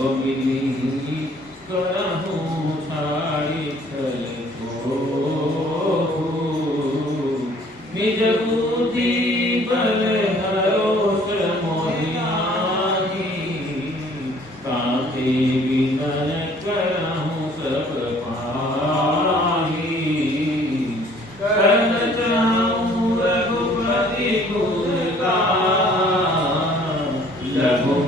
मिली करहूँ छाड़ी छल को निज बुद्धि बल हरोष मोहियानी कांति विनय करहूँ सब पाही करन चाहूँ रघुपति गुण का लघु